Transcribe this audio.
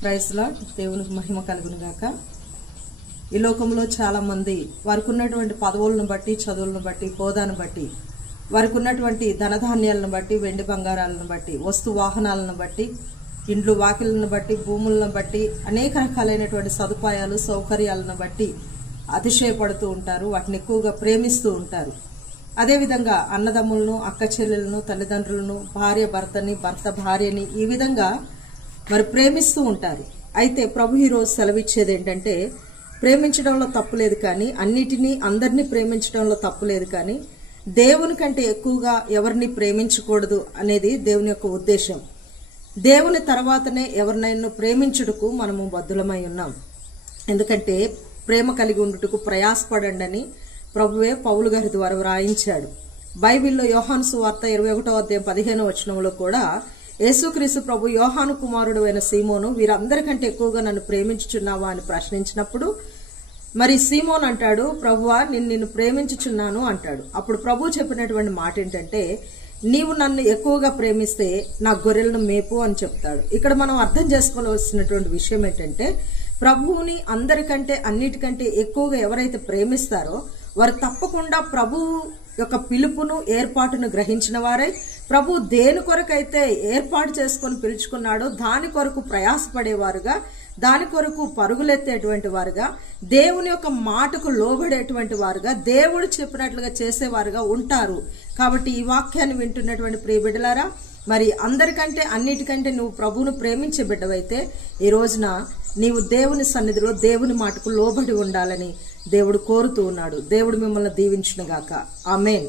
Praise lord. దేవునికి మహిమ కలుగును గాక. ఈ లోకంలో చాలా మంది వారికి ఉన్నటువంటి పదవులను బట్టి, చదువులను బట్టి, హోదాను బట్టి, వారికి ఉన్నటువంటి ధనధాన్యాలను బట్టి, వెండి బంగారాలను బట్టి, వస్తు వాహనాలను బట్టి, ఇండ్లు వాకిలను బట్టి, భూములను బట్టి, అనేక రకాలైనటువంటి సదుపాయాలు సౌకర్యాలను బట్టి అతిశయపడుతూ ఉంటారు. వాటిని ఎక్కువగా ప్రేమిస్తూ ఉంటారు. అదేవిధంగా అన్నదమ్ములను, అక్క చెల్లెలను, తల్లిదండ్రులను, భార్య భర్తని, భర్త భార్యని ఈ విధంగా మరి ప్రేమిస్తూ ఉంటారు. అయితే ప్రభు ఈరోజు సెలవిచ్చేది ఏంటంటే, ప్రేమించడంలో తప్పు లేదు, కానీ అన్నిటినీ అందరినీ ప్రేమించడంలో తప్పు లేదు, కానీ దేవుని కంటే ఎక్కువగా ఎవరిని ప్రేమించకూడదు అనేది దేవుని యొక్క ఉద్దేశం. దేవుని తర్వాతనే ఎవరినైనా ప్రేమించుటకు మనము బద్ధులమై ఉన్నాం. ఎందుకంటే ప్రేమ కలిగి ఉండుటకు ప్రయాసపడండి అని ప్రభువే పౌలు గారి ద్వారా వ్రాయించాడు. బైబిల్లో యోహాను సువార్త 21వ అధ్యాయం 15వ వచనంలో కూడా యేసుక్రీస్తు ప్రభు యోహాను కుమారుడు అయిన సీమోను, వీరందరికంటే ఎక్కువగా నన్ను ప్రేమించుచున్నావా అని ప్రశ్నించినప్పుడు మరి సీమోన్ అంటాడు, ప్రభువా నిన్ను ప్రేమించుచున్నాను అంటాడు. అప్పుడు ప్రభు చెప్పినటువంటి మాట ఏంటంటే, నీవు నన్ను ఎక్కువగా ప్రేమిస్తే నా గొర్రెలను మేపు అని చెప్తాడు. ఇక్కడ మనం అర్థం చేసుకోవాల్సినటువంటి విషయం ఏంటంటే, ప్రభువుని అందరికంటే అన్నిటికంటే ఎక్కువగా ఎవరైతే ప్రేమిస్తారో వారు తప్పకుండా ప్రభు యొక్క పిలుపును, ఏర్పాటును గ్రహించిన వారై, ప్రభు దేని కొరకైతే ఏర్పాటు చేసుకొని పిలుచుకున్నాడో దాని కొరకు ప్రయాసపడేవారుగా, దాని కొరకు పరుగులెత్తేటువంటి వారుగా, దేవుని యొక్క మాటకు లోబడేటువంటి వారుగా, దేవుడు చెప్పినట్లుగా చేసేవారుగా ఉంటారు. కాబట్టి ఈ వాక్యాన్ని వింటున్నటువంటి ప్రియ బిడ్డలారా, మరి అందరికంటే అన్నిటికంటే నువ్వు ప్రభువును ప్రేమించే బిడ్డవైతే ఈ రోజున నీవు దేవుని సన్నిధిలో దేవుని మాటకు లోబడి ఉండాలని దేవుడు కోరుతూ ఉన్నాడు. దేవుడు మిమ్మల్ని దీవించునుగాక. ఆమేన్.